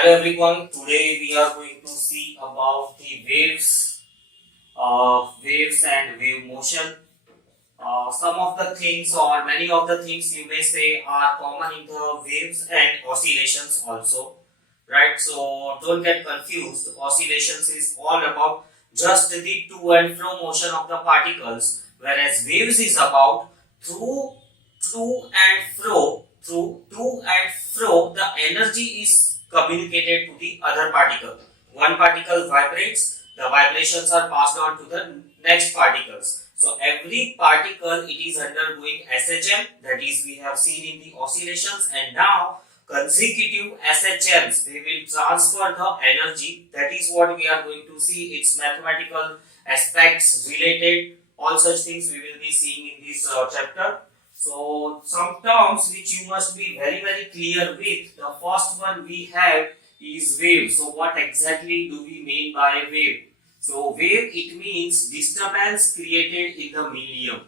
Hello everyone, today we are going to see about the waves and wave motion. Some of the things or many of the things you may say are common in the waves and oscillations also, right? So don't get confused. Oscillations is all about just the to and fro motion of the particles, whereas waves is about through to and fro, the energy is communicated to the other particle. One particle vibrates, the vibrations are passed on to the next particles. So every particle it is undergoing SHM, that is we have seen in the oscillations, and now consecutive SHMs, they will transfer the energy. That is what we are going to see. Its mathematical aspects related, all such things we will be seeing in this chapter. So some terms which you must be very clear with. The first one we have is wave. So what exactly do we mean by wave? So wave, it means disturbance created in the medium.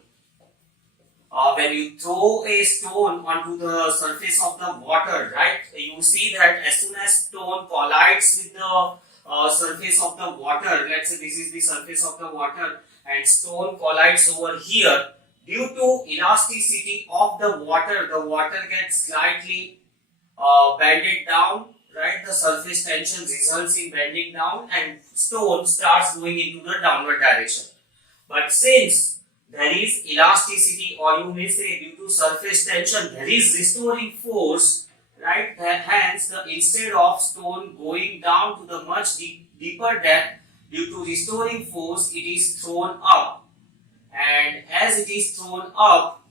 When you throw a stone onto the surface of the water, right, you see that as soon as stone collides with the surface of the water, let's say this is the surface of the water and stone collides over here, due to elasticity of the water gets slightly bended down, right? The surface tension results in bending down and stone starts going into the downward direction. But since there is elasticity, or you may say due to surface tension, there is restoring force, right? Hence, instead of stone going down to the much deeper depth, due to restoring force, it is thrown up. And as it is thrown up,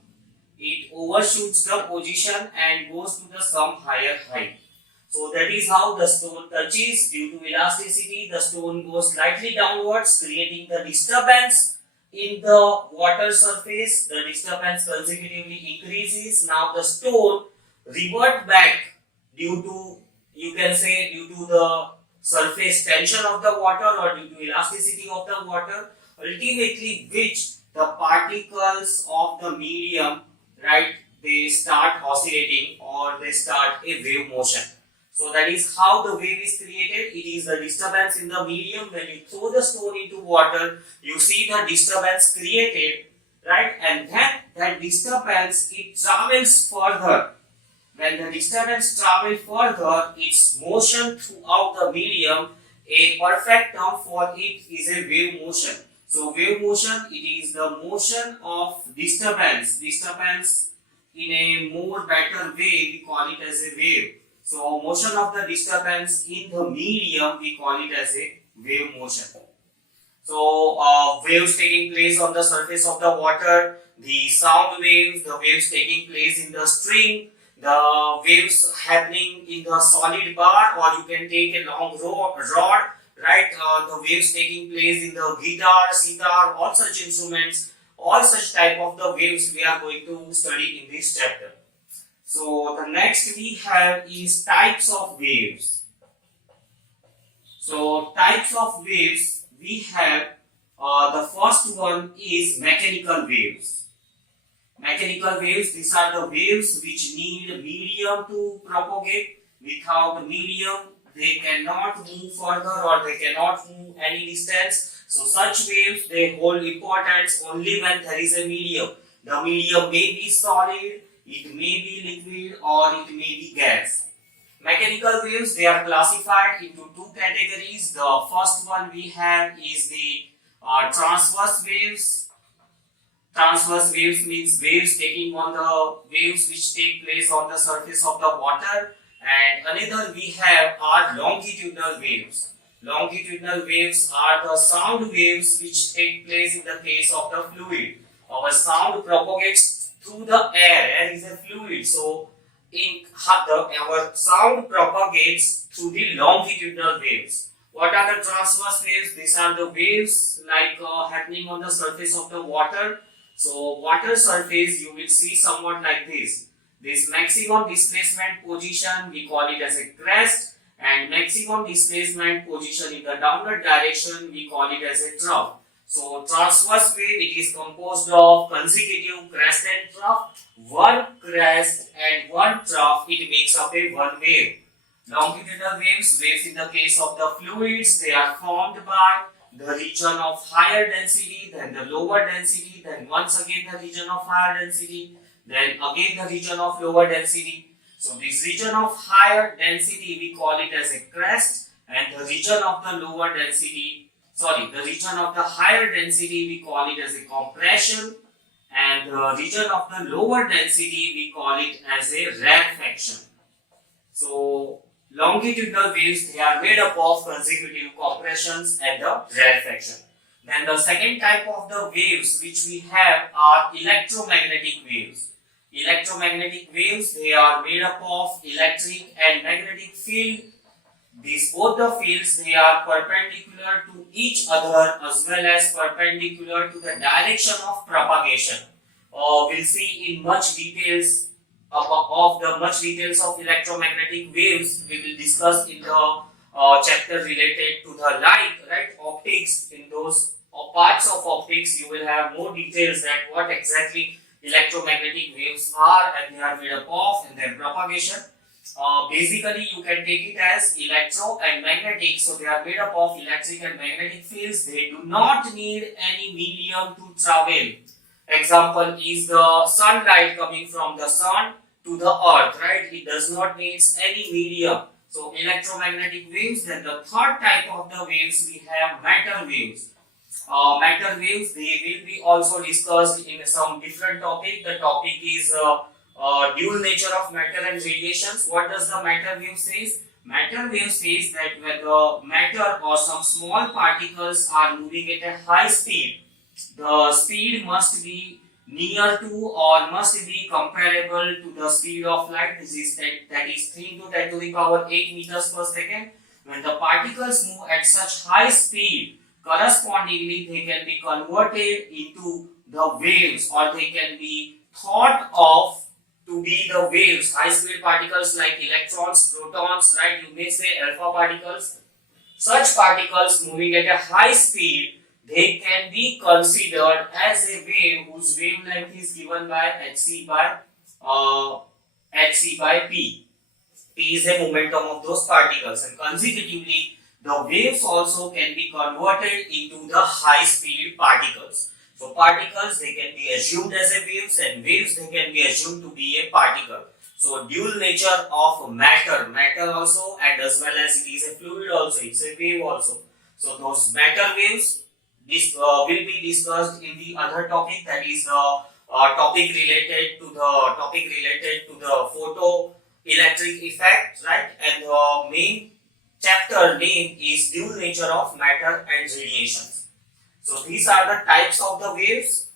it overshoots the position and goes to the some higher height. So that is how the stone touches. Due to elasticity, the stone goes slightly downwards, creating the disturbance in the water surface. The disturbance consecutively increases. Now the stone revert back due to, you can say, due to the surface tension of the water or due to elasticity of the water, ultimately which the particles of the medium, right, they start oscillating or they start a wave motion. So that is how the wave is created. It is the disturbance in the medium. When you throw the stone into water, you see the disturbance created, right, and then that disturbance, it travels further. When the disturbance travels further, its motion throughout the medium, a perfect term for it is a wave motion. So wave motion, it is the motion of disturbance in a more better way, we call it as a wave. So motion of the disturbance in the medium, we call it as a wave motion. So waves taking place on the surface of the water, the sound waves, the waves taking place in the string, the waves happening in the solid bar, or you can take a long rod, right? The waves taking place in the guitar, sitar, all such instruments, all such type of the waves we are going to study in this chapter. So the next we have is types of waves. So types of waves we have, the first one is mechanical waves. Mechanical waves, these are the waves which need medium to propagate. Without medium, they cannot move further or they cannot move any distance. So such waves, they hold importance only when there is a medium. The medium may be solid, it may be liquid, or it may be gas. Mechanical waves, they are classified into two categories. The first one we have is the transverse waves. Transverse waves means waves taking on the waves which take place on the surface of the water. And another we have are longitudinal waves. Longitudinal waves are the sound waves which take place in the case of the fluid. Our sound propagates through the air. Air is a fluid. So our sound propagates through the longitudinal waves. What are the transverse waves? These are the waves like happening on the surface of the water. So water surface, you will see somewhat like this. This maximum displacement position, we call it as a crest, and maximum displacement position in the downward direction, we call it as a trough. So transverse wave, it is composed of consecutive crest and trough. One crest and one trough, it makes up a one wave. Longitudinal waves, waves in the case of the fluids, they are formed by the region of higher density, then the lower density, then once again the region of higher density, then again the region of lower density. So this region of higher density we call it as a crest, and the region of the lower density, the region of the higher density we call it as a compression, and the region of the lower density we call it as a rarefaction. So longitudinal waves, they are made up of consecutive compressions and the rarefaction. Then the second type of the waves which we have are electromagnetic waves. Electromagnetic waves, they are made up of electric and magnetic field. These both the fields, they are perpendicular to each other as well as perpendicular to the direction of propagation. We'll see in much details of the much details of electromagnetic waves. We will discuss in the chapter related to the light, right? Optics. In those parts of optics, you will have more details that what exactly electromagnetic waves are and they are made up of and their propagation. Basically, you can take it as electro and magnetic. So they are made up of electric and magnetic fields. They do not need any medium to travel. Example is the sunlight coming from the sun to the earth, right? It does not need any medium. So electromagnetic waves. Then the third type of the waves we have matter waves. Matter waves, they will be also discussed in some different topic. The topic is dual nature of matter and radiations. What does the matter wave says? Matter wave says that when the matter or some small particles are moving at a high speed, the speed must be near to or must be comparable to the speed of light. This is that is 3 into 10 to the power 8 meters per second. When the particles move at such high speed, correspondingly they can be converted into the waves, or they can be thought of to be the waves. High speed particles like electrons, protons, right? You may say alpha particles. Such particles moving at a high speed, they can be considered as a wave whose wavelength is given by hc by p. P is a momentum of those particles, and consecutively the waves also can be converted into the high speed particles. So particles, they can be assumed as a waves, and waves, they can be assumed to be a particle. So dual nature of matter also, and as well as it is a fluid also, it's a wave also. So those matter waves, this will be discussed in the other topic, that is the topic related to the photoelectric effect, right? And the main chapter name is dual nature of matter and radiations. So these are the types of the waves.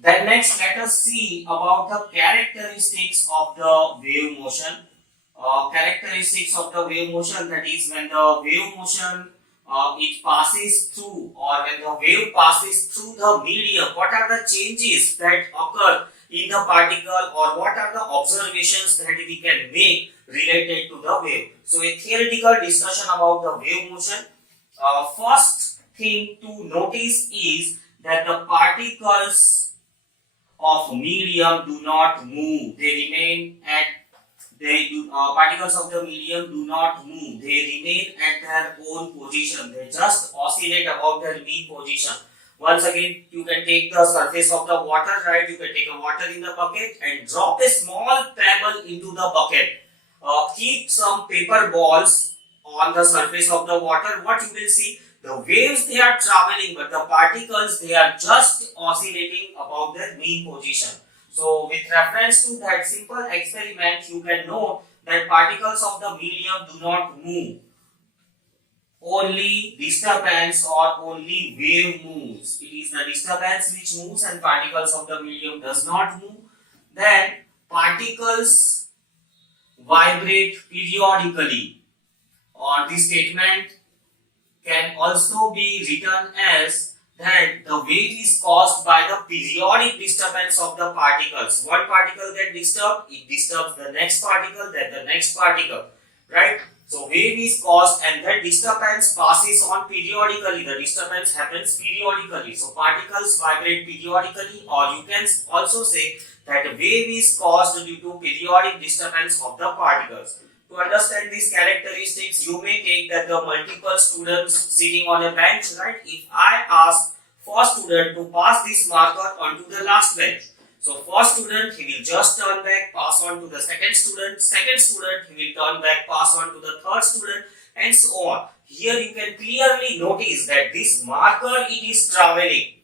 Then next, let us see about the characteristics of the wave motion. Characteristics of the wave motion, that is when the wave motion it passes through, or when the wave passes through the medium, what are the changes that occur in the particle, or what are the observations that we can make related to the wave. So a theoretical discussion about the wave motion. First thing to notice is that the particles of medium do not move. They remain at particles of the medium do not move. They remain at their own position. They just oscillate about their mean position. Once again, you can take the surface of the water, right? You can take a water in the bucket and drop a small pebble into the bucket. Keep some paper balls on the surface of the water. What you will see? The waves, they are traveling, but the particles, they are just oscillating about their mean position. So with reference to that simple experiment, you can know that particles of the medium do not move. Only disturbance or only wave moves. It is the disturbance which moves, and particles of the medium does not move. Then particles vibrate periodically, or this statement can also be written as that the wave is caused by the periodic disturbance of the particles. One particle gets disturbed, it disturbs the next particle, then the next particle, right? So wave is caused, and that disturbance passes on periodically. The disturbance happens periodically. So particles vibrate periodically, or you can also say that a wave is caused due to periodic disturbance of the particles. To understand these characteristics, you may take that the multiple students sitting on a bench, right? If I ask first student to pass this marker onto the last bench, so first student, he will just turn back, pass on to the second student, he will turn back, pass on to the third student, and so on. Here you can clearly notice that this marker, it is traveling.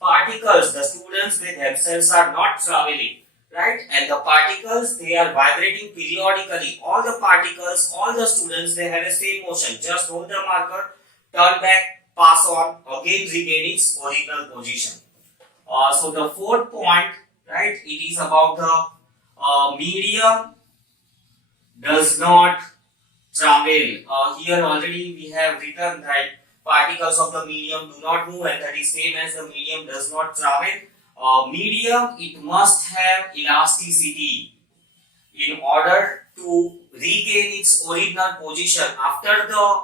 Particles, the students, they themselves are not traveling, right? And the particles, they are vibrating periodically. All the particles, all the students, they have a same motion. Just hold the marker, turn back, pass on, again regain its original position. So the fourth point, right, it is about the medium does not travel. Here already we have written that particles of the medium do not move, and that is same as the medium does not travel. Medium, it must have elasticity in order to regain its original position after the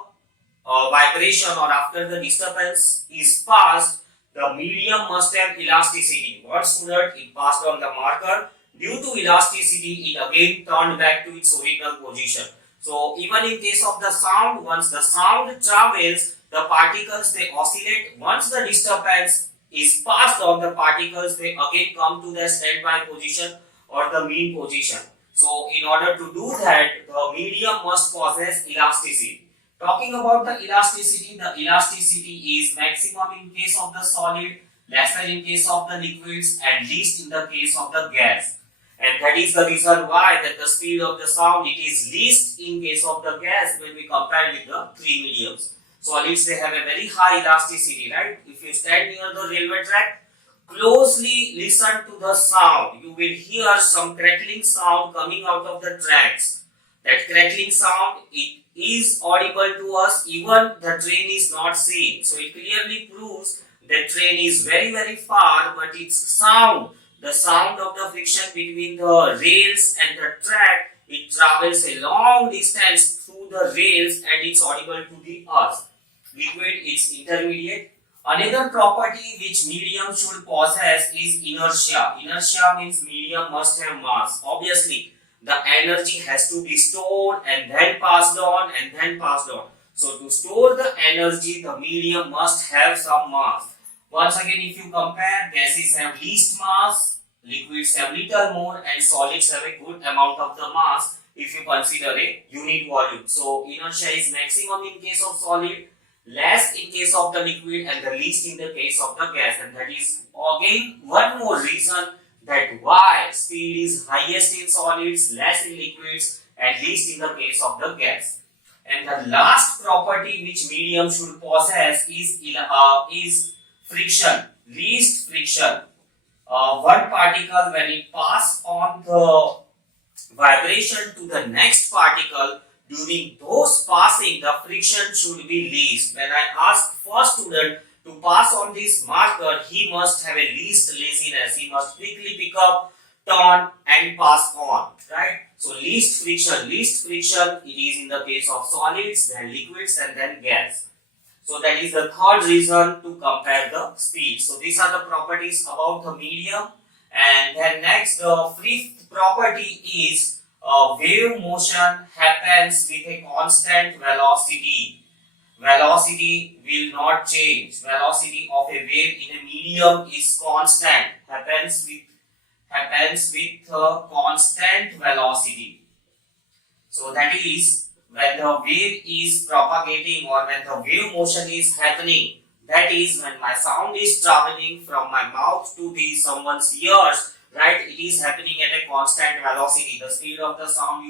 vibration or after the disturbance is passed. The medium must have elasticity. Once student, it passed on the marker, due to elasticity, it again turned back to its original position. So even in case of the sound, once the sound travels, the particles, they oscillate. Once the disturbance is passed on, the particles, they again come to their standby position or the mean position. So in order to do that, the medium must possess elasticity. Talking about the elasticity is maximum in case of the solid, lesser in case of the liquids, and least in the case of the gas. And that is the reason why that the speed of the sound, it is least in case of the gas when we compare with the three mediums. Solids, they have a very high elasticity, right? If you stand near the railway track, closely listen to the sound. You will hear some crackling sound coming out of the tracks. That crackling sound, it is audible to us even the train is not seen. So it clearly proves the train is very, very far, but its sound, the sound of the friction between the rails and the track, it travels a long distance through the rails and it's audible to the earth. Liquid, it's intermediate. Another property which medium should possess is inertia. Inertia means medium must have mass. Obviously, the energy has to be stored and then passed on and then passed on. So to store the energy, the medium must have some mass. Once again, if you compare, gases have least mass, liquids have little more, and solids have a good amount of the mass if you consider a unit volume. So inertia is maximum in case of solid, less in case of the liquid, and the least in the case of the gas. And that is again one more reason that why speed is highest in solids, less in liquids, and least in the case of the gas. And the last property which medium should possess is friction, least friction. One particle, when it passes on the vibration to the next particle, during those passing, the friction should be least. When I ask first student to pass on this marker, he must have a least laziness. He must quickly pick up, turn, and pass on, right? So least friction, it is in the case of solids, then liquids, and then gas. So that is the third reason to compare the speed. So these are the properties about the medium. And then next, the fifth property is wave motion happens with a constant velocity. Velocity will not change. Velocity of a wave in a medium is constant. Happens with constant velocity. So that is, when the wave is propagating or when the wave motion is happening, that is when my sound is traveling from my mouth to someone's ears, right? It is happening at a constant velocity. The speed of the sound,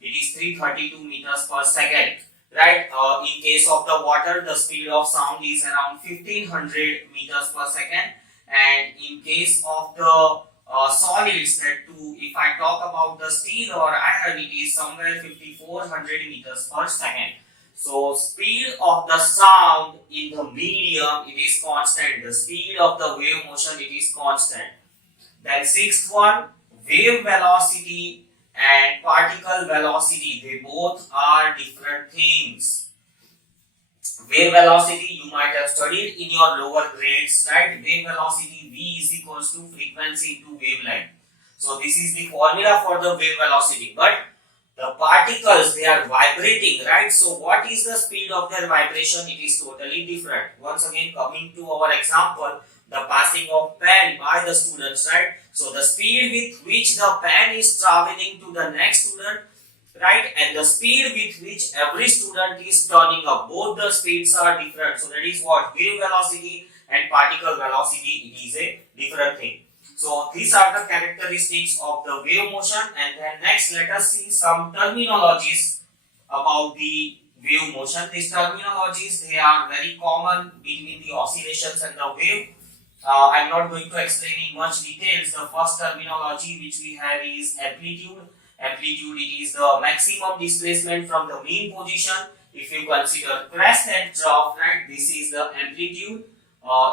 it is 332 meters per second, right? In case of the water, the speed of sound is around 1500 meters per second, and in case of the solids, that too, if I talk about the steel or iron, it is somewhere 5400 meters per second. So speed of the sound in the medium, it is constant. The speed of the wave motion, it is constant. Then sixth one, wave velocity and particle velocity, they both are different things. Wave velocity you might have studied in your lower grades, right? Wave velocity, V is equals to frequency into wavelength. So this is the formula for the wave velocity. But the particle particles, they are vibrating, right? So what is the speed of their vibration? It is totally different. Once again, coming to our example, the passing of pen by the students, right? So the speed with which the pen is traveling to the next student, right, and the speed with which every student is turning up, both the speeds are different. So that is what wave velocity and particle velocity, it is a different thing. So these are the characteristics of the wave motion. And then next, let us see some terminologies about the wave motion. These terminologies, they are very common between the oscillations and the wave. I am not going to explain in much details. The first terminology which we have is amplitude. Amplitude, it is the maximum displacement from the mean position. If you consider crest and trough, right, this is the amplitude.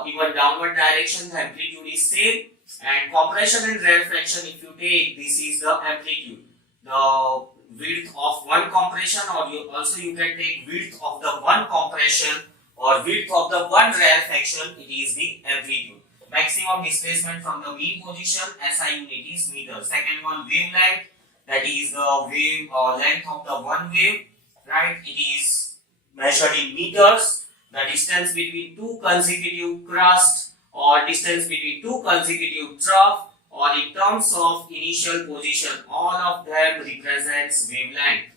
Even downward direction, the amplitude is same. And compression and rarefaction, if you take, this is the amplitude. The width of one compression, or you can take width of the one compression or width of the one rarefaction, it is the amplitude. Maximum displacement from the mean position, SI unit is meter. Second one, wavelength, that is the wave length of the one wave, right? It is measured in meters. The distance between two consecutive crusts, or distance between two consecutive trough, or in terms of initial position, all of them represents wavelength.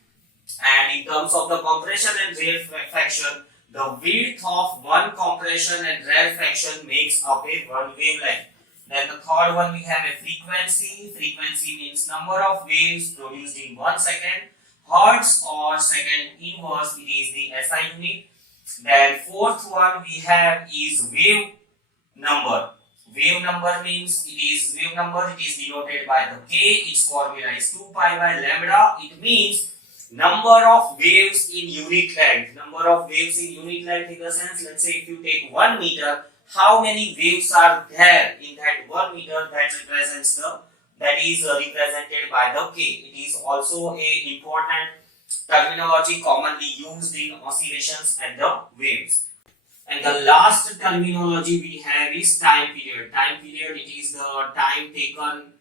And in terms of the compression and rarefaction, the width of one compression and rarefaction makes up a one wavelength. Then the third one, we have a frequency. Frequency means number of waves produced in 1 second. Hertz or second inverse, it is the SI unit. Then fourth one we have is wave number. Wave number means it is denoted by the K. Its formula is 2 pi by lambda. It means number of waves in unit length. Number of waves in unit length in the sense, let's say if you take 1 meter, how many waves are there in that 1 meter, that is represented by the K. It is also a important terminology commonly used in oscillations and the waves. And the last terminology we have is time period. Time period, it is the time taken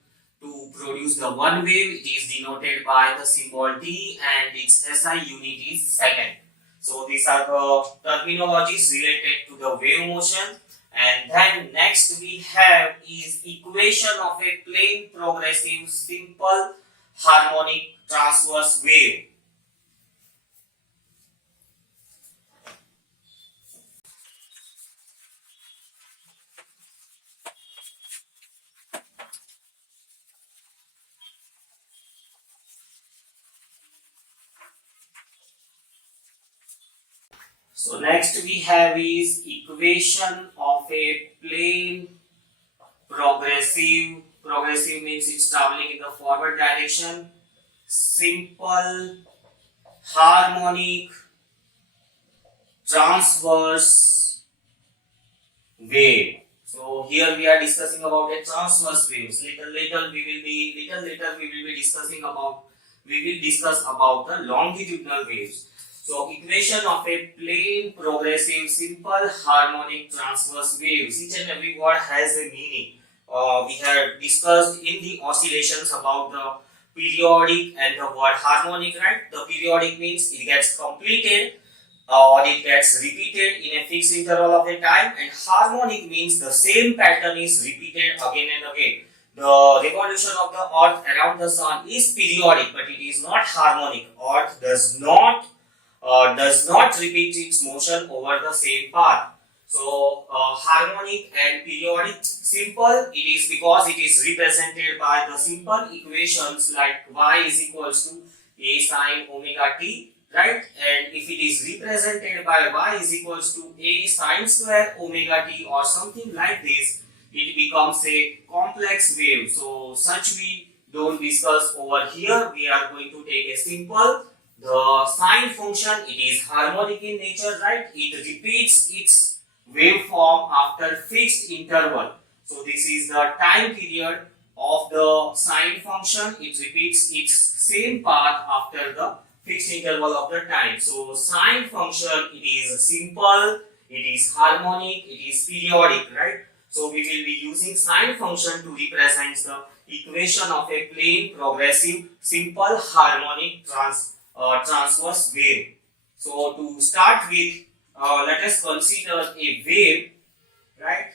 to produce the one wave. It is denoted by the symbol T, and its SI unit is second. So these are the terminologies related to the wave motion. And then next we have is equation of a plane progressive simple harmonic transverse wave. So next we have is equation of a plane progressive. Progressive means it's traveling in the forward direction. Simple harmonic transverse wave. So here we are discussing about a transverse waves. Little later we will discuss about the longitudinal waves. So equation of a plane progressive simple harmonic transverse waves. Each and every word has a meaning. We have discussed in the oscillations about the periodic and the word harmonic, right? The periodic means it gets completed or it gets repeated in a fixed interval of a time, and harmonic means the same pattern is repeated again and again. The revolution of the earth around the sun is periodic, but it is not harmonic. Earth does not repeat its motion over the same path. So harmonic and periodic. Simple, it is because it is represented by the simple equations like y is equals to a sine omega t, right? And if it is represented by y is equals to a sine square omega t or something like this, it becomes a complex wave. So such we don't discuss over here. We are going to take a simple. The sine function, it is harmonic in nature, right? It repeats its waveform after fixed interval. So this is the time period of the sine function. It repeats its same path after the fixed interval of the time. So sine function, it is simple, it is harmonic, it is periodic, right? So we will be using sine function to represent the equation of a plane progressive simple harmonic transverse wave. So to start with, let us consider a wave, right?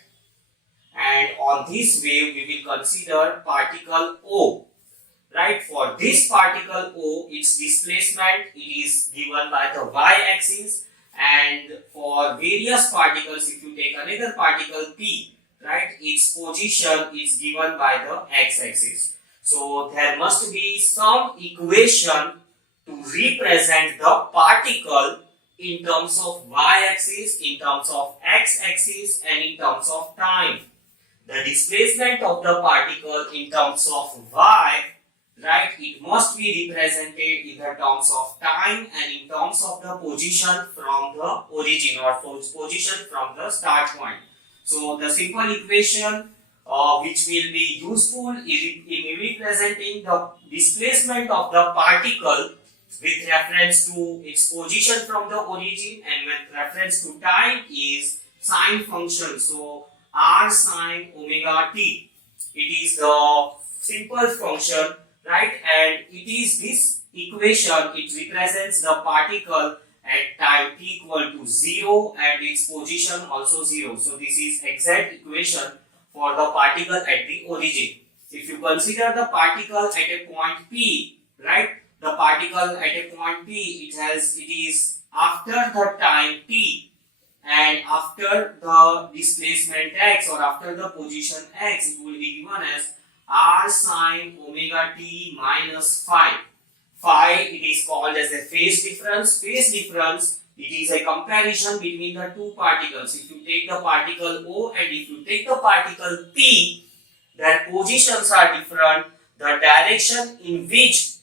And on this wave we will consider particle O. Right, for this particle O, its displacement it is given by the y-axis, and for various particles, if you take another particle P, right, its position is given by the x-axis. So there must be some equation to represent the particle in terms of y-axis, in terms of x-axis, and in terms of time. The displacement of the particle in terms of y, right, it must be represented in the terms of time and in terms of the position from the origin or position from the start point. So the simple equation which will be useful in representing the displacement of the particle with reference to its position from the origin and with reference to time is sine function. So r sine omega t, it is the simple function, right, and it is this equation, it represents the particle at time t equal to 0 and its position also 0. So this is exact equation for the particle at the origin. If you consider the particle at a point P, right, the particle at a point P, it is after the time t and after the displacement x or after the position x, it will be given as r sine omega t minus phi. Phi, it is called as a phase difference. Phase difference, it is a comparison between the two particles. If you take the particle O and if you take the particle P, their positions are different. The direction in which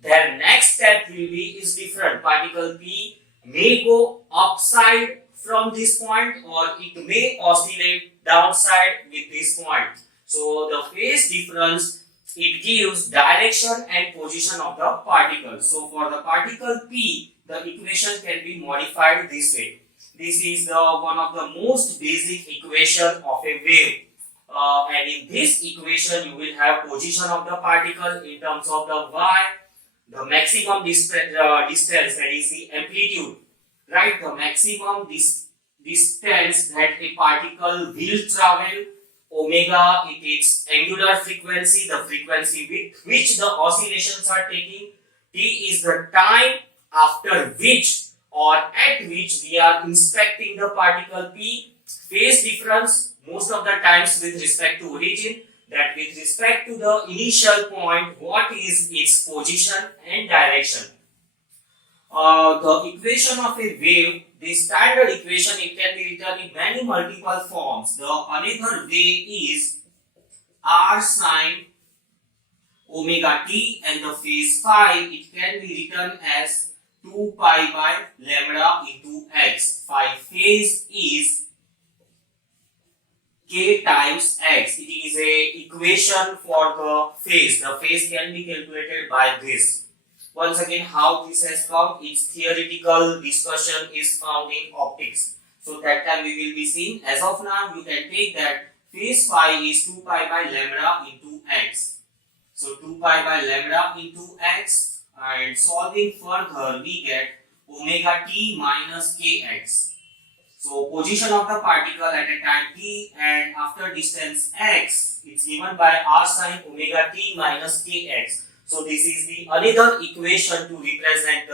their next step will be is different. Particle P may go upside from this point or it may oscillate downside with this point. So the phase difference, it gives direction and position of the particle. So for the particle P, the equation can be modified this way. This is the one of the most basic equation of a wave. And in this equation, you will have position of the particle in terms of the y, the maximum distance, that is the amplitude, right? The maximum distance that a particle will travel. Omega, it is angular frequency, the frequency with which the oscillations are taking. T is the time after which or at which we are inspecting the particle P. Phase difference, most of the times with respect to origin, that with respect to the initial point, what is its position and direction. The equation of a wave, the standard equation, it can be written in many multiple forms. The another way is r sine omega t and the phase phi, it can be written as 2 pi by lambda into x. Phi phase is k times x. It is a equation for the phase. The phase can be calculated by this. Once again, how this has come, its theoretical discussion is found in optics. So that time we will be seeing. As of now, you can take that phase phi is 2 pi by lambda into x. So 2 pi by lambda into x, and solving further we get omega t minus kx. So position of the particle at a time t and after distance x, it's given by r sine omega t minus kx. So this is the another equation to represent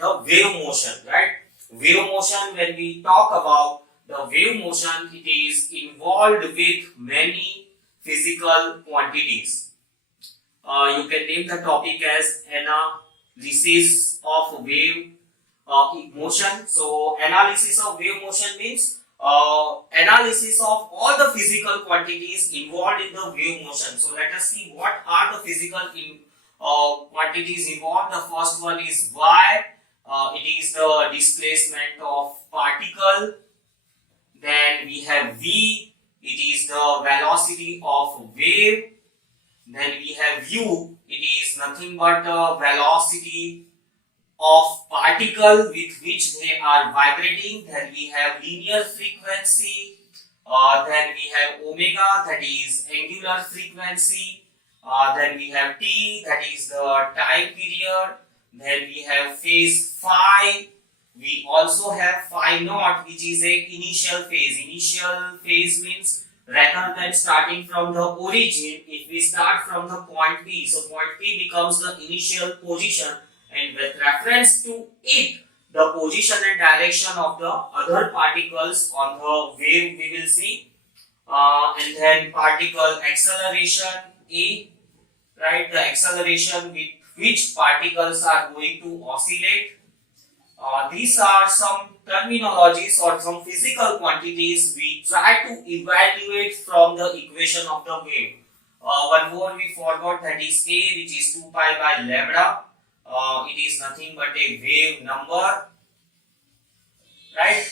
the wave motion, right? Wave motion, when we talk about the wave motion, it is involved with many physical quantities. You can name the topic as analysis of wave motion. So analysis of wave motion means analysis of all the physical quantities involved in the wave motion. So let us see what are the physical quantities involved. The first one is y. It is the displacement of particle. Then we have v. It is the velocity of wave. Then we have u. It is nothing but the velocity of particle with which they are vibrating. Then we have linear frequency. Then we have omega, that is angular frequency. Then we have t, that is the time period. Then we have phase phi. We also have phi naught, which is a initial phase. Initial phase means rather than starting from the origin, if we start from the point P, so point P becomes the initial position, and with reference to it, the position and direction of the other particles on the wave we will see. And then particle acceleration A, right? The acceleration with which particles are going to oscillate. These are some terminologies or some physical quantities we try to evaluate from the equation of the wave. One more we forgot, that is A, which is 2 pi by lambda. It is nothing but a wave number, right?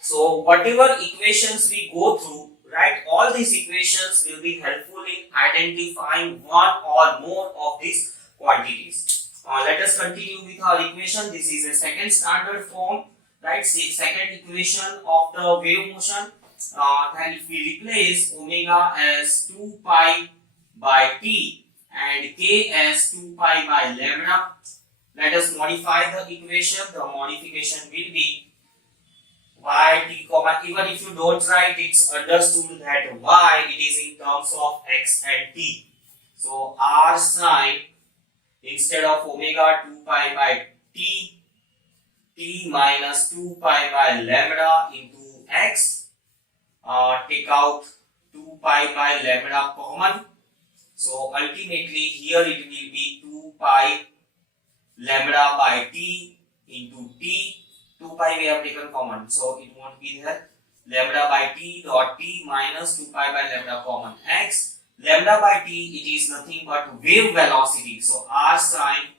So whatever equations we go through, right, all these equations will be helpful in identifying one or more of these quantities. Let us continue with our equation. This is a second standard form, right? Second equation of the wave motion. Then if we replace omega as 2 pi by t and k as 2 pi by lambda, let us modify the equation. The modification will be y t comma, even if you don't write, it's understood that y it is in terms of x and t. So r sine, instead of omega 2 pi by t, t minus 2 pi by lambda into x, take out 2 pi by lambda common. So ultimately here it will be 2 pi lambda by t into t. 2 pi we have taken common, so it won't be there. Lambda by t dot t minus 2 pi by lambda common x. Lambda by t, it is nothing but wave velocity. So r sine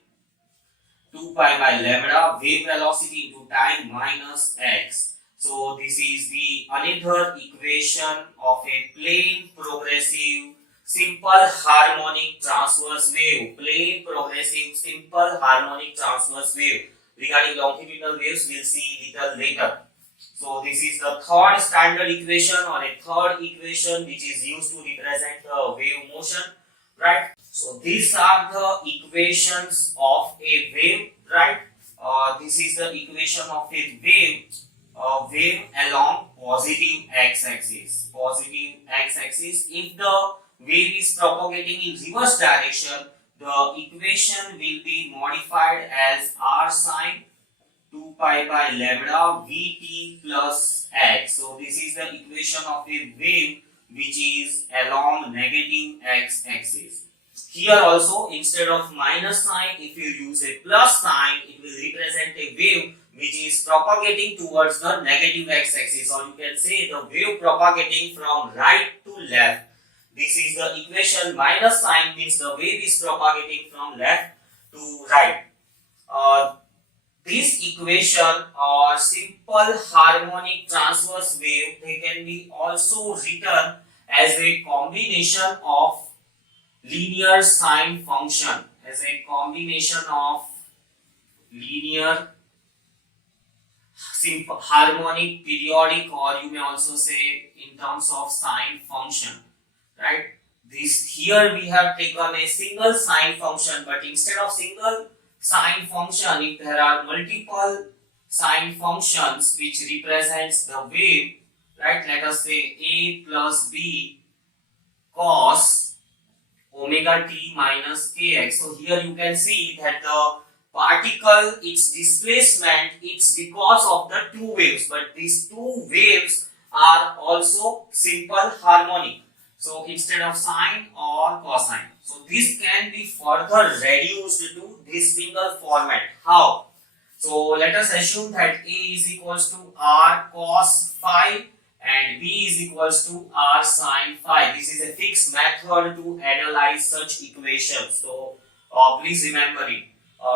2 pi by lambda, wave velocity into time minus x. So this is the another equation of a plane progressive simple harmonic transverse wave. Plane progressive simple harmonic transverse wave. Regarding longitudinal waves, we'll see little later. So this is the third standard equation or a third equation which is used to represent the wave motion, right? So these are the equations of a wave, right? This is the equation of a wave along positive x-axis. Positive x-axis. If the wave is propagating in reverse direction, the equation will be modified as r sine 2 pi by lambda vt plus x. So this is the equation of a wave which is along negative x-axis. Here also, instead of minus sign, if you use a plus sign, it will represent a wave which is propagating towards the negative x-axis, or you can say the wave propagating from right to left. This is the equation. Minus sign means the wave is propagating from left to right. This equation or simple harmonic transverse wave, they can be also written as a combination of linear sine function, as a combination of linear simple harmonic periodic, or you may also say in terms of sine function, right? This here we have taken a single sine function, but instead of single sine function, if there are multiple sine functions which represents the wave, right? Let us say a plus b cos omega t minus kx. So here you can see that the particle, its displacement, it's because of the two waves, but these two waves are also simple harmonic. So instead of sine or cosine. So this can be further reduced to this single format. How? So let us assume that A is equals to R cos phi and B is equals to R sin phi. This is a fixed method to analyze such equations. So please remember it.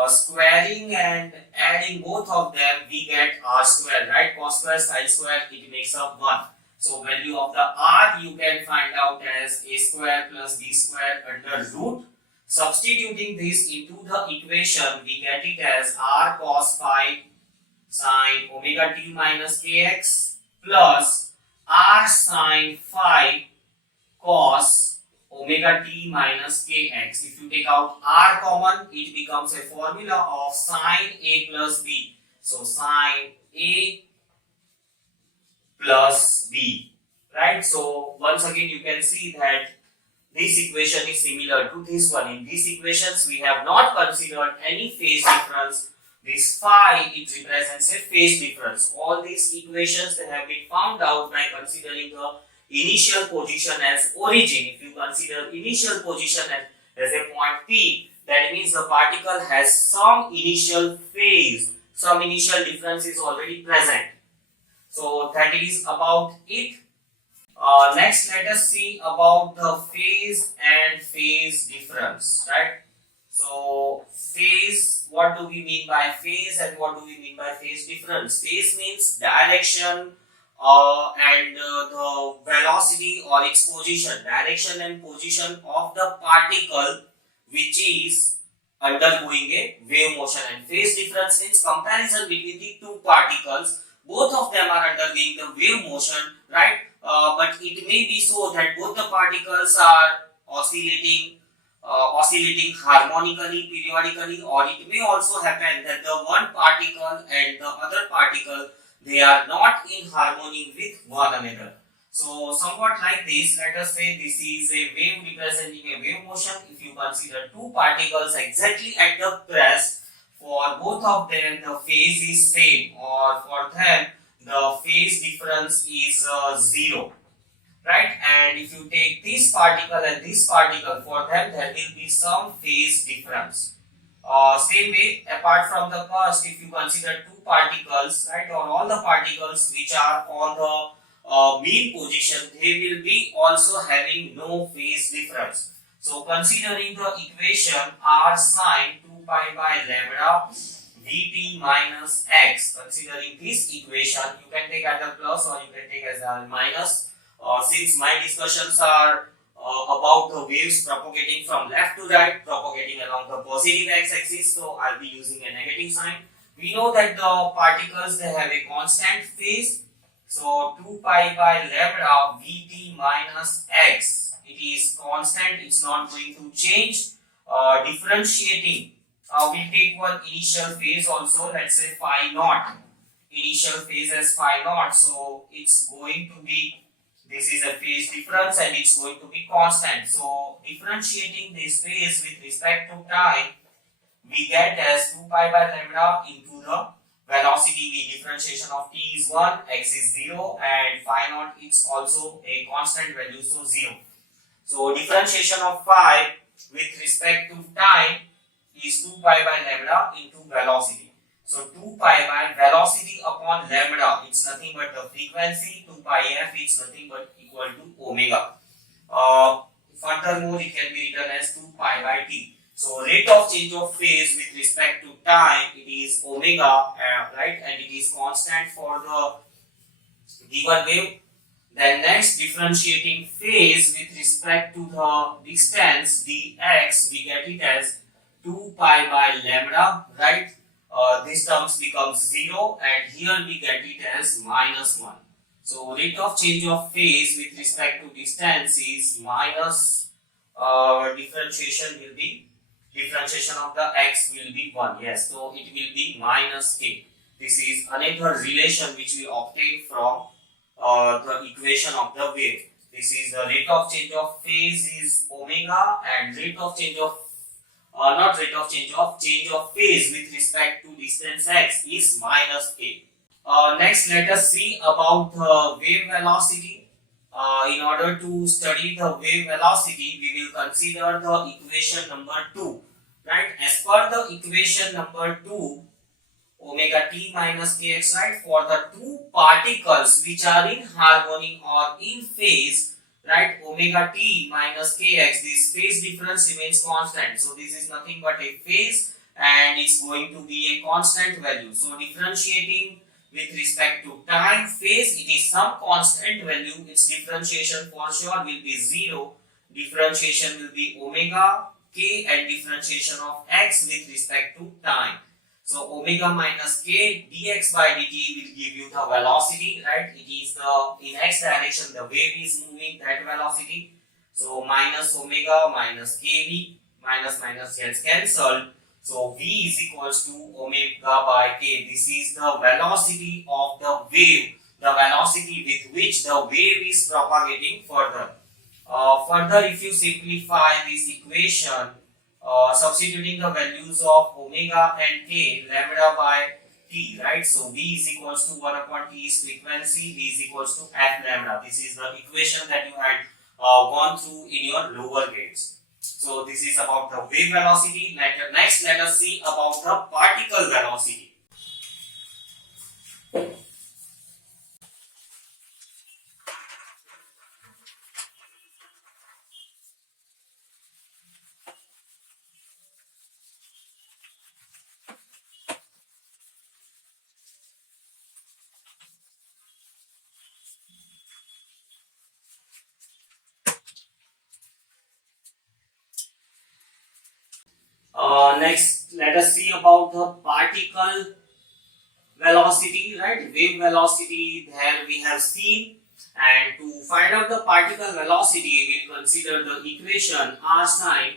Squaring and adding both of them, we get R square, right? Cos square, sin square, it makes up 1. So value of the R you can find out as A square plus B square under root. Substituting this into the equation, we get it as R cos phi sin omega t minus kx plus R sin phi cos omega t minus kx. If you take out r common, it becomes a formula of sine a plus b. So sine a plus b, right? So once again you can see that this equation is similar to this one. In these equations we have not considered any phase difference. This phi, it represents a phase difference. All these equations, they have been found out by considering the initial position as origin. If you consider initial position as a point P, that means the particle has some initial phase, some initial difference is already present. So that is about it. Next, let us see about the phase and phase difference, right? So phase, what do we mean by phase and what do we mean by phase difference? Phase means direction and the velocity or its position, direction and position of the particle which is undergoing a wave motion. And phase difference means comparison between the two particles. Both of them are undergoing the wave motion, right? But it may be so that both the particles are oscillating harmonically, periodically, or it may also happen that the one particle and the other particle, they are not in harmony with one another. So somewhat like this, let us say this is a wave representing a wave motion. If you consider two particles exactly at the crest, for both of them the phase is same, or for them the phase difference is 0, right? And if you take this particle and this particle, for them there will be some phase difference. Same way, apart from the first, if you consider two particles, right, or all the particles which are on the mean position, they will be also having no phase difference. So considering the equation r sine 2 pi by lambda Vt minus x, considering this equation, you can take either plus or you can take as a minus. Since my discussions are about the waves propagating from left to right, propagating along the positive x-axis, so I'll be using a negative sign. We know that the particles, they have a constant phase. So 2 pi by lambda Vt minus x, it is constant, it's not going to change. Differentiating, we'll take one initial phase also, let's say phi naught. Initial phase as phi naught, so it's going to be, this is a phase difference and it's going to be constant. So differentiating this phase with respect to time, we get as 2 pi by lambda into the velocity v. Differentiation of t is 1, x is 0, and phi naught is also a constant value, so 0. So differentiation of phi with respect to time is 2 pi by lambda into velocity. So 2 pi by velocity upon lambda, it's nothing but the frequency. 2 pi f is nothing but equal to omega. Furthermore, it can be written as 2 pi by t. So rate of change of phase with respect to time, it is omega, right, and it is constant for the given wave. Then next, differentiating phase with respect to the distance dx, we get it as 2 pi by lambda, right? This terms becomes 0, and here we get it as minus 1. So rate of change of phase with respect to distance is minus, differentiation of the x will be 1. Yes, so it will be minus k. This is another relation which we obtain from the equation of the wave. This is the rate of change of phase is omega, and rate of change of change of phase with respect to distance x is minus k. Next, let us see about the wave velocity. In order to study the wave velocity, we will consider the equation number 2. Right? As per the equation number 2, omega t minus kx, right? For the two particles which are in harmony or in phase, right? Omega t minus kx, this phase difference remains constant. So this is nothing but a phase, and it's going to be a constant value. So differentiating with respect to time phase, it is some constant value. Its differentiation for sure will be 0. Differentiation will be omega k, and differentiation of x with respect to time. So omega minus k dx by dt will give you the velocity, right? It is the, in x direction the wave is moving, that velocity. So minus omega minus kv, minus minus gets cancelled. So v is equals to omega by k. This is the velocity of the wave, the velocity with which the wave is propagating further. Further, if you simplify this equation, substituting the values of omega and k, lambda by t, right? So v is equals to 1 upon t is frequency, v is equals to f lambda. This is the equation that you had gone through in your lower grades. So this is about the wave velocity. Next, let us see about the particle velocity. Next, let us see about the particle velocity, right? Wave velocity, there we have seen. And to find out the particle velocity, we will consider the equation r sine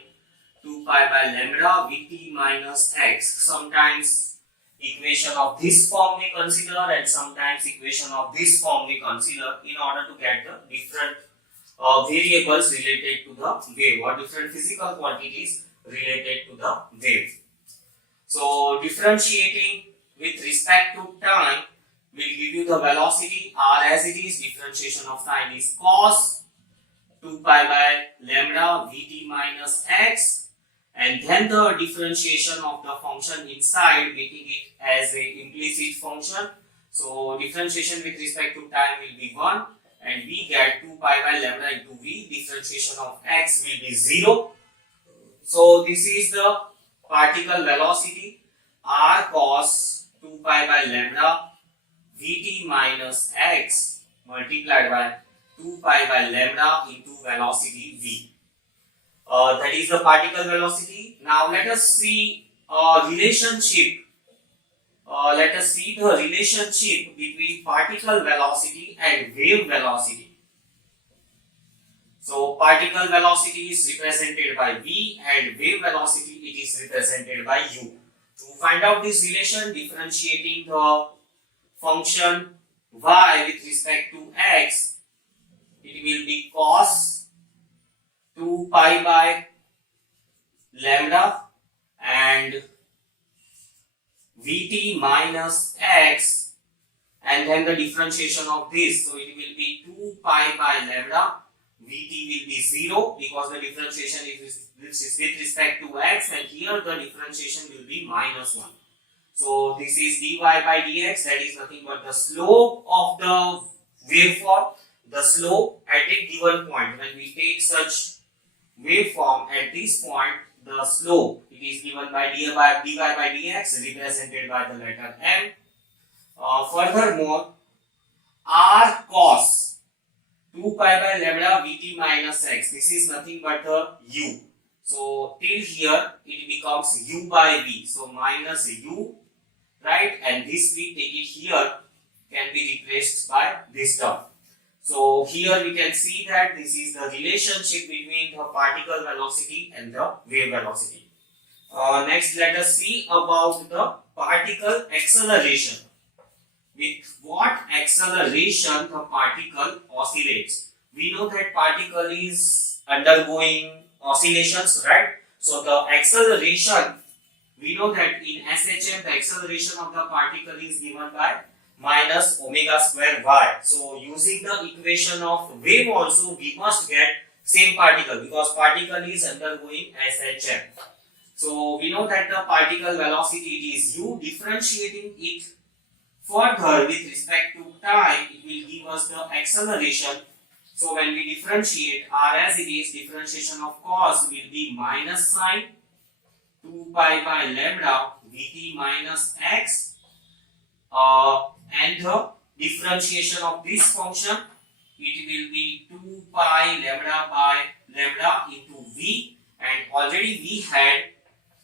2 pi by lambda vt minus x. Sometimes equation of this form we consider, and sometimes equation of this form we consider, in order to get the different variables related to the wave, or different physical quantities related to the wave. So differentiating with respect to time will give you the velocity r as it is. Differentiation of time is cos 2 pi by lambda vt minus x, and then the differentiation of the function inside, making it as a implicit function. So differentiation with respect to time will be 1, and we get 2 pi by lambda into v. Differentiation of x will be 0. So this is the particle velocity, r cos 2 pi by lambda vt minus x multiplied by 2 pi by lambda into velocity v. That is the particle velocity. Now let us see relationship. Let us see the relationship between particle velocity and wave velocity. So particle velocity is represented by v, and wave velocity it is represented by u. To find out this relation, differentiating the function y with respect to x, it will be cos 2 pi by lambda and vt minus x, and then the differentiation of this, so it will be 2 pi by lambda. Vt will be 0 because the differentiation is with respect to x, and here the differentiation will be minus 1. So this is dy by dx, that is nothing but the slope of the waveform. The slope at a given point, when we take such waveform at this point, the slope it is given by dy by dx, represented by the letter m. Furthermore, r cos 2 pi by lambda vt minus x, this is nothing but the u. So till here it becomes u by v, so minus u, right? And this we take it here can be replaced by this term. So here we can see that this is the relationship between the particle velocity and the wave velocity. Next, let us see about the particle acceleration. With what acceleration the particle oscillates? We know that particle is undergoing oscillations, right? So the acceleration, we know that in SHM the acceleration of the particle is given by minus omega square y. So using the equation of wave also, we must get same particle, because particle is undergoing SHM. So we know that the particle velocity is u. Differentiating it further with respect to time, it will give us the acceleration. So when we differentiate r as it is, differentiation of cos will be minus sine 2 pi by lambda vt minus x, and the differentiation of this function, it will be 2 pi lambda by lambda into v, and already we had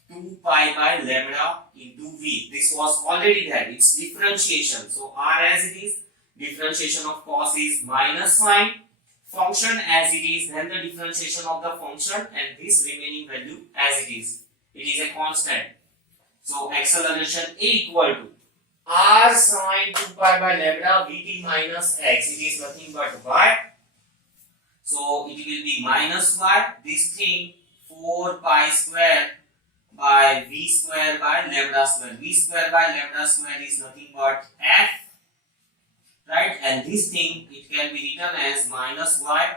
2 pi by lambda into v. This was already there, it's differentiation. So r as it is, differentiation of cos is minus sine function as it is, then the differentiation of the function, and this remaining value as it is. It is a constant. So acceleration A equal to r sine 2 pi by lambda vt minus x. It is nothing but y. So it will be minus y. This thing 4 pi square by v square by lambda square. V square by lambda square is nothing but f, right? And this thing, it can be written as minus y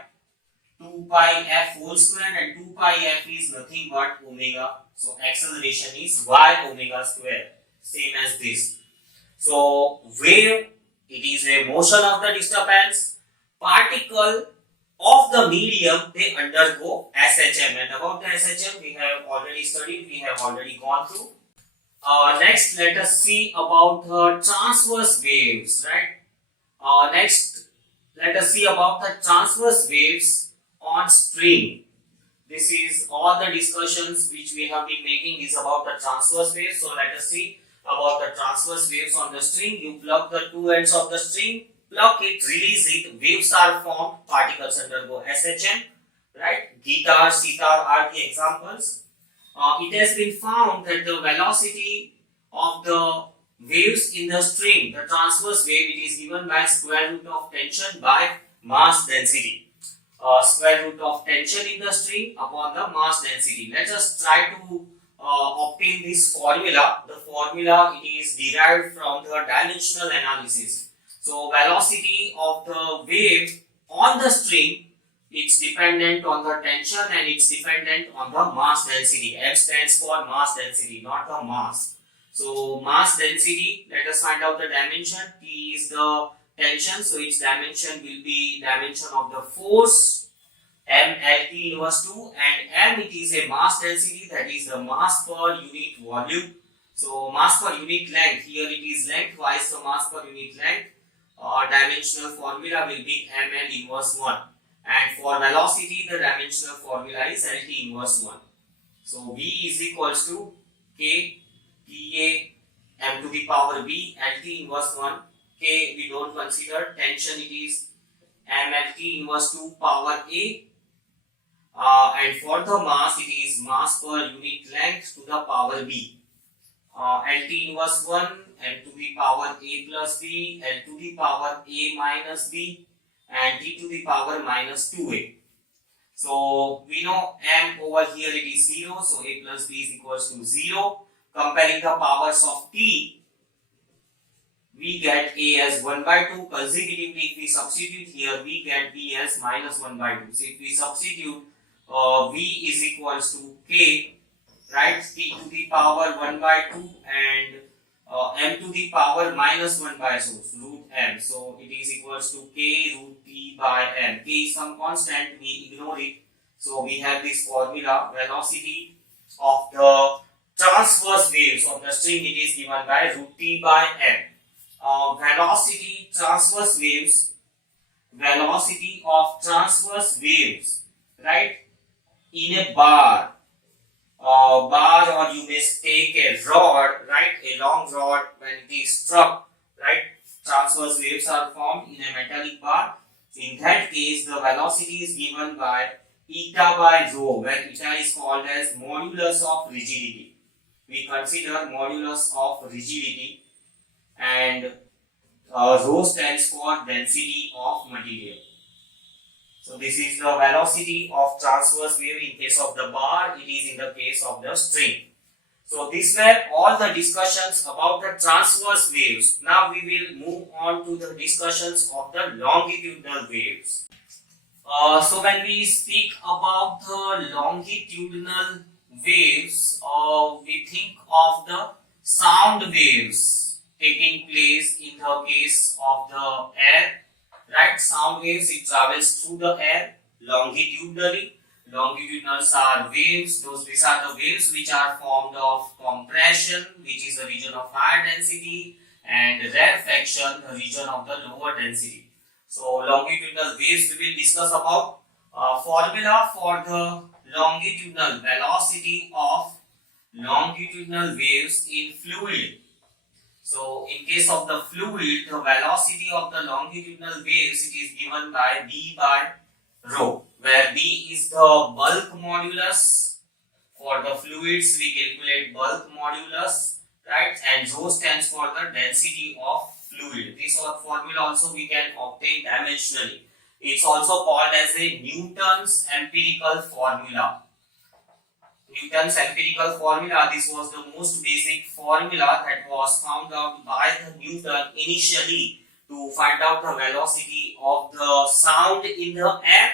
2 pi f whole square, and 2 pi f is nothing but omega. So acceleration is y omega square, same as this. So wave, it is a motion of the disturbance. Particle of the medium, they undergo SHM, and about the SHM we have already studied, we have already gone through. Next, let us see about the transverse waves, right? Next, let us see about the transverse waves on string. This is all the discussions which we have been making is about the transverse waves. So let us see about the transverse waves on the string. You plug the two ends of the string, pluck it, release it, waves are formed, particles undergo SHM, right? Guitar, sitar are the examples. It has been found that the velocity of the waves in the string, the transverse wave, it is given by square root of tension by mass density. Square root of tension in the string upon the mass density. Let us try to obtain this formula. The formula, it is derived from the dimensional analysis. So velocity of the wave on the string, it's dependent on the tension and it's dependent on the mass density. M stands for mass density, not the mass. So mass density, let us find out the dimension. T is the tension, so its dimension will be dimension of the force, m LT inverse 2, and m, it is a mass density, that is the mass per unit volume. So mass per unit length, here it is lengthwise, so mass per unit length, dimensional formula will be ml inverse 1, and for velocity the dimensional formula is LT inverse 1. So V is equals to K TA m to the power B LT inverse 1. K we don't consider, tension it is mLT inverse 2 power A, and for the mass it is mass per unit length to the power B. LT inverse 1 m to the power A plus B, L to the power A minus B, and T to the power minus 2A. So we know m over here it is 0, so A plus B is equals to 0. Comparing the powers of T, we get A as 1 by 2. Consecutively, if we substitute here, we get B as minus 1 by 2. So if we substitute, V is equals to K, right? T to the power 1 by 2 and m to the power minus 1 by root m. So it is equals to K root T by m. K is some constant, we ignore it. So we have this formula, velocity of the transverse waves of the string, it is given by root T by m. Velocity transverse waves, velocity of transverse waves, right, in a bar, or you may take a rod, right, a long rod, when it is struck, right, transverse waves are formed in a metallic bar. In that case, the velocity is given by eta by rho, where eta is called as modulus of rigidity. We consider modulus of rigidity, and rho stands for density of material. So this is the velocity of transverse wave in case of the bar, it is in the case of the string. So these were all the discussions about the transverse waves. Now we will move on to the discussions of the longitudinal waves. So when we speak about the longitudinal waves, we think of the sound waves taking place in the case of the air, right? Sound waves, it travels through the air longitudinally. Longitudinals are waves, these are the waves which are formed of compression, which is the region of higher density, and rarefaction, the region of the lower density. So longitudinal waves we will discuss about. Formula for the longitudinal velocity of longitudinal waves in fluid. So in case of the fluid, the velocity of the longitudinal waves, it is given by V by rho, where B is the bulk modulus. For the fluids, we calculate bulk modulus, right? And rho stands for the density of fluid. This formula also we can obtain dimensionally. It's also called as a Newton's empirical formula. Newton's empirical formula, this was the most basic formula that was found out by the Newton initially to find out the velocity of the sound in the air,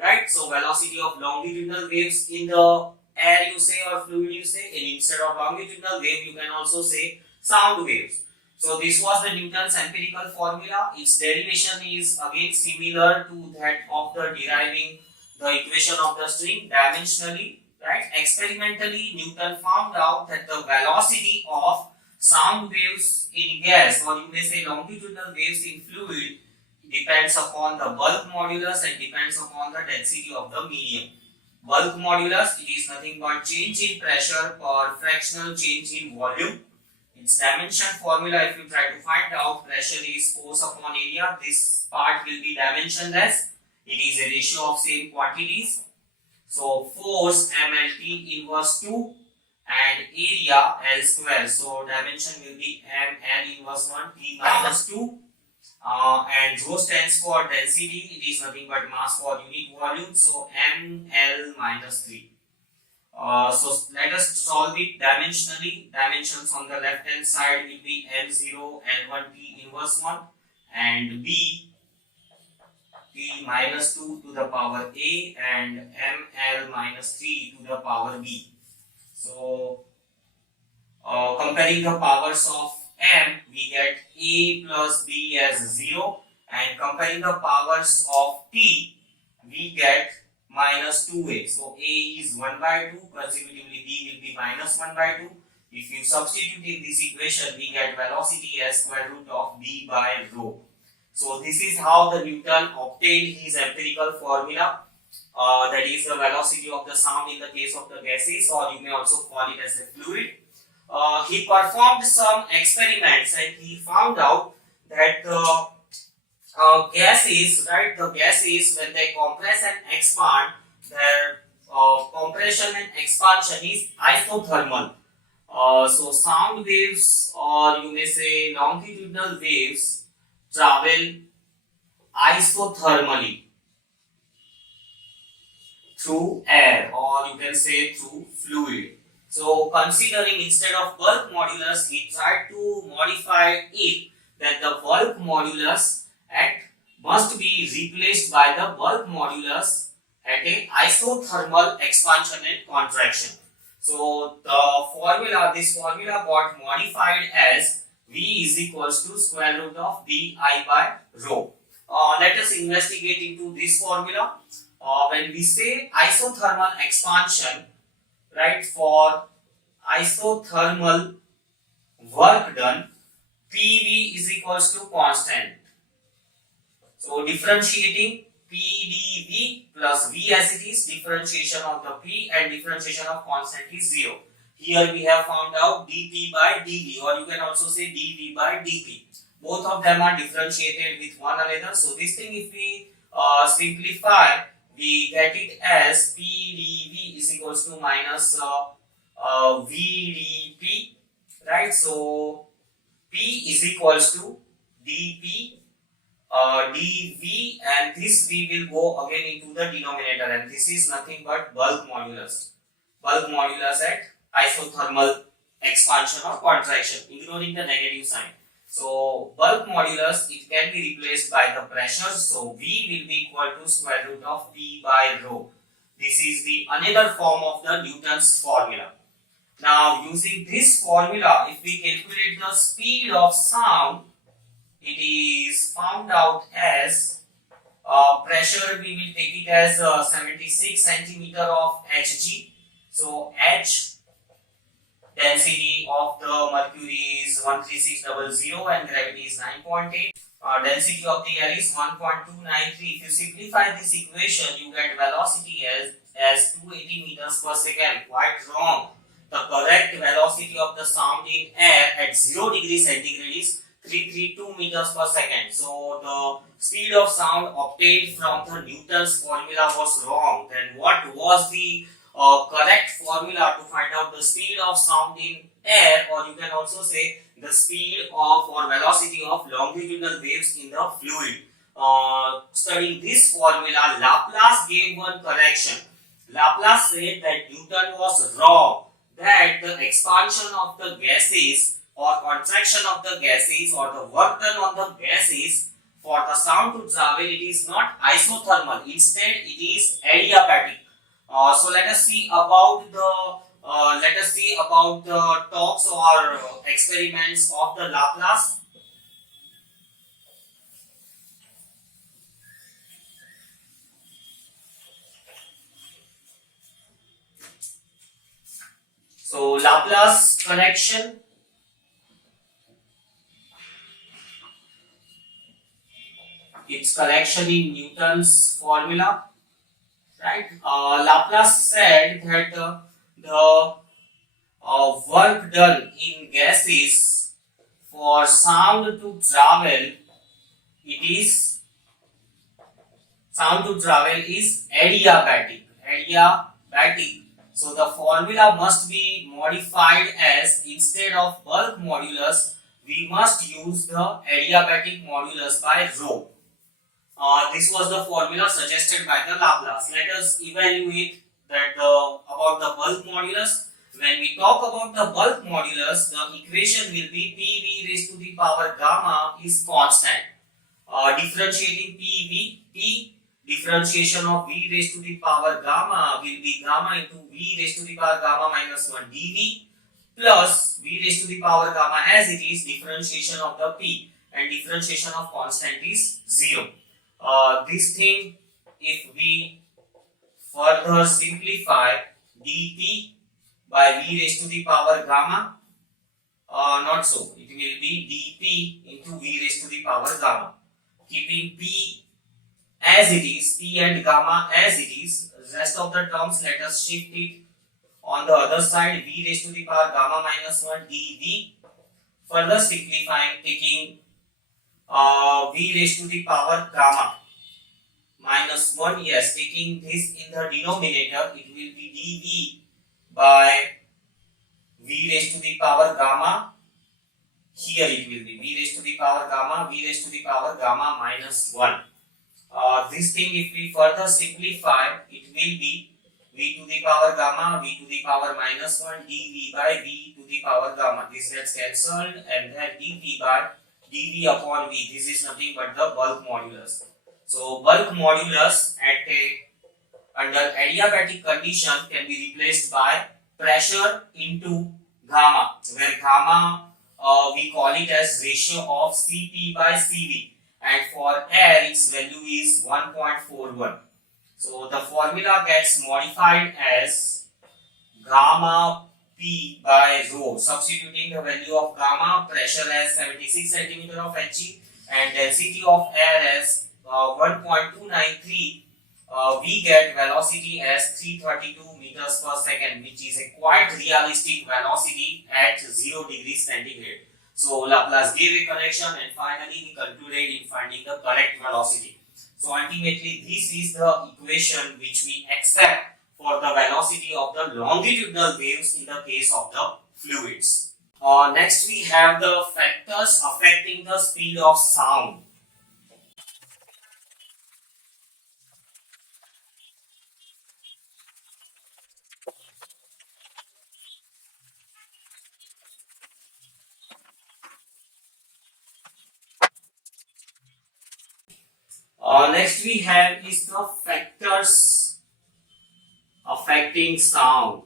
right? So velocity of longitudinal waves in the air you say, or fluid you say, and instead of longitudinal wave you can also say sound waves. So this was the Newton's empirical formula. Its derivation is again similar to that of the deriving the equation of the string dimensionally. Right? Experimentally, Newton found out that the velocity of sound waves in gas, or you may say longitudinal waves in fluid, depends upon the bulk modulus and depends upon the density of the medium. Bulk modulus, it is nothing but change in pressure per fractional change in volume. Its dimension formula, if you try to find out, pressure is force upon area. This part will be dimensionless. It is a ratio of same quantities. So force MLT inverse 2 and area L square. So dimension will be M L inverse 1 T minus 2. And rho stands for density. It is nothing but mass for unit volume. So ML minus 3. So let us solve it dimensionally. Dimensions on the left hand side will be L0, L1 T inverse 1 and B T minus 2 to the power A and ML minus 3 to the power B. So comparing the powers of M, we get A plus B as 0, and comparing the powers of T, we get minus 2A. So A is 1 by 2, consequently B will be minus 1 by 2. If you substitute in this equation, we get velocity as square root of B by rho. So this is how the Newton obtained his empirical formula, that is the velocity of the sound in the case of the gases, or you may also call it as a fluid. He performed some experiments and he found out that the gases, right, the gases when they compress and expand, their compression and expansion is isothermal. So sound waves, or you may say longitudinal waves, travel isothermally through air, or you can say through fluid. So considering instead of bulk modulus, he tried to modify it, that the bulk modulus must be replaced by the bulk modulus at a isothermal expansion and contraction. So the formula, this formula got modified as V is equals to square root of Bi by rho. Let us investigate into this formula. When we say isothermal expansion, right, for isothermal work done, PV is equals to constant. So differentiating PdV plus V as it is, differentiation of the P and differentiation of constant is 0. Here we have found out dP by dV, or you can also say dV by dP. Both of them are differentiated with one another. So this thing, if we simplify, we get it as PdV is equals to minus VdP, right? So P is equals to dP dV, and this V will go again into the denominator, and this is nothing but bulk modulus. Bulk modulus at isothermal expansion or contraction, ignoring the negative sign. So bulk modulus, it can be replaced by the pressure. So V will be equal to square root of P by rho. This is the another form of the Newton's formula. Now using this formula, if we calculate the speed of sound, it is found out as pressure, we will take it as 76 centimeter of Hg. So H, density of the mercury is 13600 and gravity is 9.8. Density of the air is 1.293. If you simplify this equation, you get velocity as 280 meters per second. Quite wrong. The correct velocity of the sound in air at 0 degree centigrade is 332 meters per second. So the speed of sound obtained from the Newton's formula was wrong. Then what was the correct formula to find out the speed of sound in air, or you can also say the speed of or velocity of longitudinal waves in the fluid? Studying this formula, Laplace gave one correction. Laplace said that Newton was wrong, that the expansion of the gases or contraction of the gases or the work done on the gases for the sound to travel, it is not isothermal, instead it is adiabatic. So let us see about the talks or experiments of the Laplace. So Laplace correction. Its correction in Newton's formula, right? Laplace said that the work done in gases for sound to travel, is adiabatic. So the formula must be modified as, instead of bulk modulus, we must use the adiabatic modulus by rho. This was the formula suggested by the Laplace. Let us evaluate that about the bulk modulus. When we talk about the bulk modulus, the equation will be PV raised to the power gamma is constant. Differentiating differentiation of V raised to the power gamma will be gamma into V raised to the power gamma minus 1 dV plus V raised to the power gamma as it is, differentiation of the P, and differentiation of constant is 0. This thing, if we further simplify, dP by V raised to the power gamma, not so, it will be dP into V raised to the power gamma. Keeping P as it is, P and gamma as it is, rest of the terms let us shift it on the other side, V raised to the power gamma minus 1 dV. Further simplifying, taking V raised to the power gamma minus 1, yes, taking this in the denominator, it will be dV by V raised to the power gamma. Here it will be V raised to the power gamma, V raised to the power gamma minus 1. This thing, if we further simplify, it will be V to the power gamma, V to the power minus 1 dV by V to the power gamma. This gets cancelled, and then dV by dV upon V. This is nothing but the bulk modulus. So bulk modulus under adiabatic condition can be replaced by pressure into gamma, where gamma we call it as ratio of Cp by Cv, and for air its value is 1.41. So the formula gets modified as gamma P by rho, substituting the value of gamma, pressure as 76 cm of Hg, and density of air as 1.293. We get velocity as 332 meters per second, which is a quite realistic velocity at 0 degrees centigrade. So Laplace gave a correction, and finally he concluded in finding the correct velocity. So ultimately this is the equation which we accept for the velocity of the longitudinal waves in the case of the fluids. Next we have the factors affecting the speed of sound. Next we have is the factors affecting sound,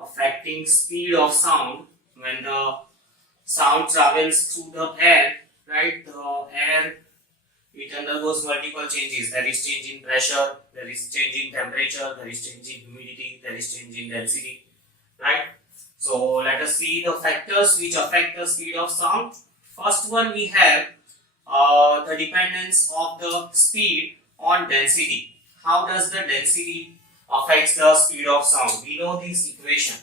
affecting speed of sound. When the sound travels through the air, right, the air, it undergoes multiple changes. There is change in pressure, there is change in temperature, there is change in humidity, there is change in density, right? So let us see the factors which affect the speed of sound. First one we have the dependence of the speed on density. How does the density affects the speed of sound? We know this equation.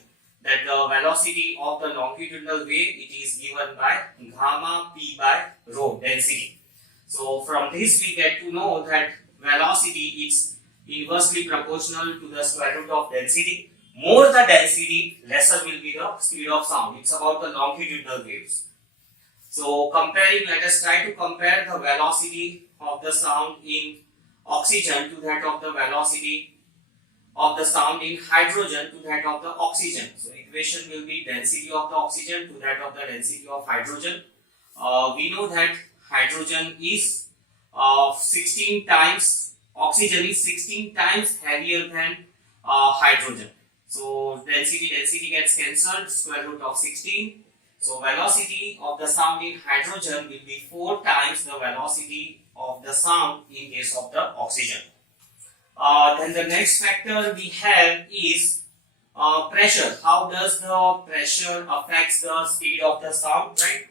that the velocity of the longitudinal wave, it is given by gamma p by rho density. So from this we get to know that velocity is inversely proportional to the square root of density. More the density, lesser will be the speed of sound. It's about the longitudinal waves. So comparing, let us try to compare the velocity of the sound in oxygen to that of the velocity of the sound in hydrogen to that of the oxygen. So equation will be density of the oxygen to that of the density of hydrogen. We know that hydrogen is 16 times, oxygen is 16 times heavier than hydrogen. So density gets cancelled, square root of 16. So velocity of the sound in hydrogen will be 4 times the velocity of the sound in case of the oxygen. Then the next factor we have is pressure. How does the pressure affects the speed of the sound, right?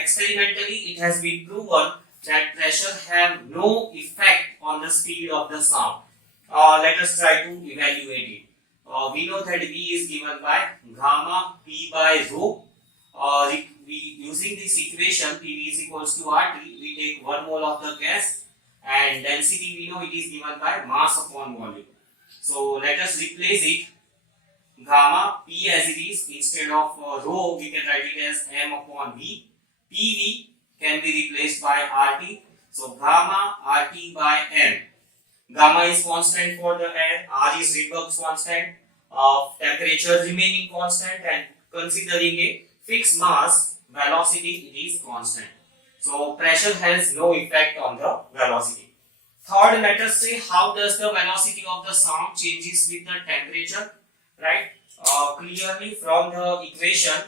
Experimentally, it has been proven that pressure have no effect on the speed of the sound. Let us try to evaluate it. We know that V is given by gamma P by rho. Using this equation, PV is equals to RT, we take 1 mole of the gas, and density we know it is given by mass upon volume. So let us replace it, gamma P as it is, instead of rho we can write it as M upon V. PV can be replaced by RT, so gamma RT by M. Gamma is constant for the air, R is Rydberg's constant, temperature remaining constant, and considering a fixed mass, velocity it is constant. So pressure has no effect on the velocity. Third, let us say how does the velocity of the sound changes with the temperature, right? Clearly from the equation,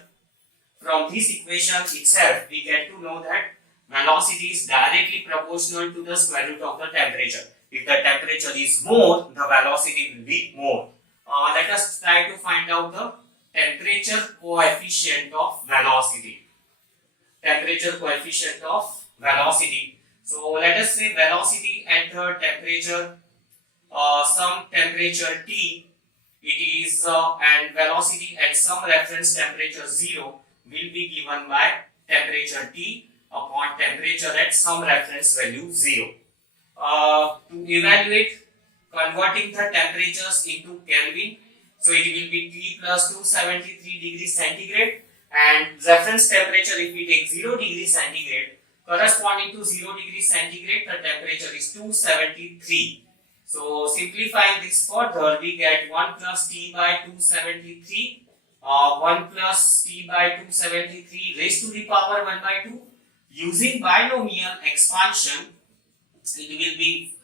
from this equation itself, we get to know that velocity is directly proportional to the square root of the temperature. If the temperature is more, the velocity will be more. Let us try to find out the temperature coefficient of velocity. Temperature coefficient of velocity. So let us say velocity at the temperature, some temperature T, it is and velocity at some reference temperature 0 will be given by temperature T upon temperature at some reference value 0. To evaluate converting the temperatures into Kelvin, so it will be T plus 273 degrees centigrade, and reference temperature if we take 0 degrees centigrade, corresponding to 0 degrees centigrade, the temperature is 273. So simplifying this further, we get 1 plus T by 273, 1 plus T by 273 raised to the power 1 by 2. Using binomial expansion, it will be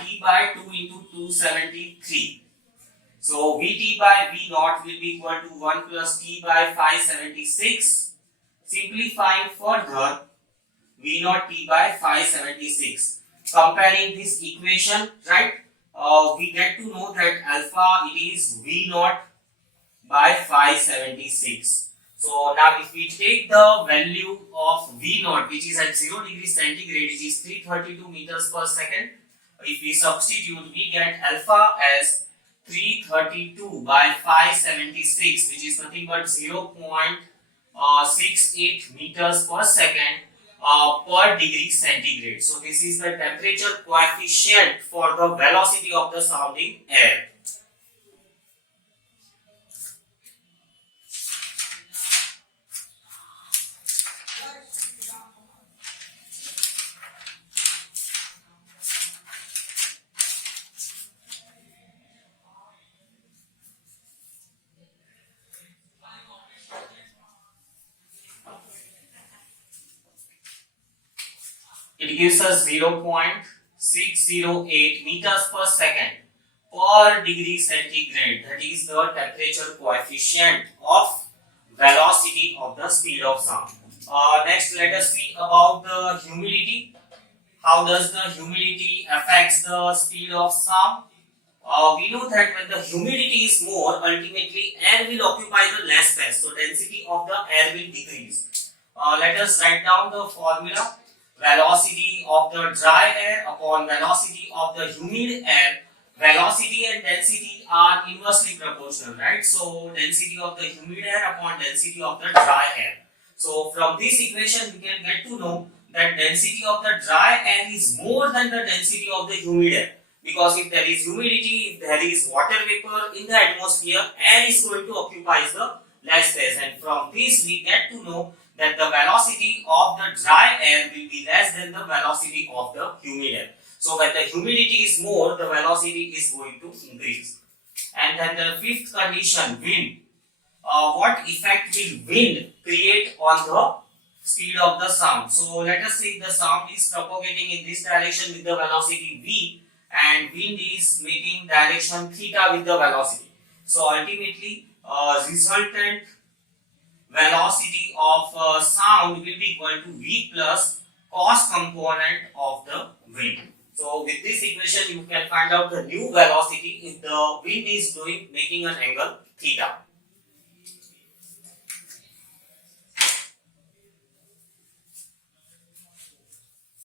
T by 2 into 273. So Vt by V naught will be equal to 1 plus T by 576. Simplifying further, V naught T by 576. Comparing this equation, right, we get to know that alpha it is V naught by 576. So now if we take the value of V naught, which is at 0 degrees centigrade, which is 332 meters per second, if we substitute, we get alpha as 332 by 576, which is nothing but 0.68 meters per second per degree centigrade. So this is the temperature coefficient for the velocity of the sounding air. It gives us 0.608 meters per second per degree centigrade. That is the temperature coefficient of velocity of the speed of sound. Next, let us see about the humidity. How does the humidity affects the speed of sound? We know that when the humidity is more, ultimately air will occupy the less space, so density of the air will decrease. Let us write down the formula. Velocity of the dry air upon velocity of the humid air velocity and density are inversely proportional, right? So density of the humid air upon density of the dry air. So from this equation we can get to know that density of the dry air is more than the density of the humid air, because if there is humidity, if there is water vapor in the atmosphere, air is going to occupy the less space, and from this we get to know that the velocity of the dry air will be less than the velocity of the humid air. So when the humidity is more, the velocity is going to increase. And then the fifth condition, wind. What effect will wind create on the speed of the sound? So let us say the sound is propagating in this direction with the velocity v, and wind is making direction theta with the velocity. So ultimately, resultant velocity of sound will be equal to v plus cos component of the wind. So with this equation you can find out the new velocity if the wind is making an angle theta.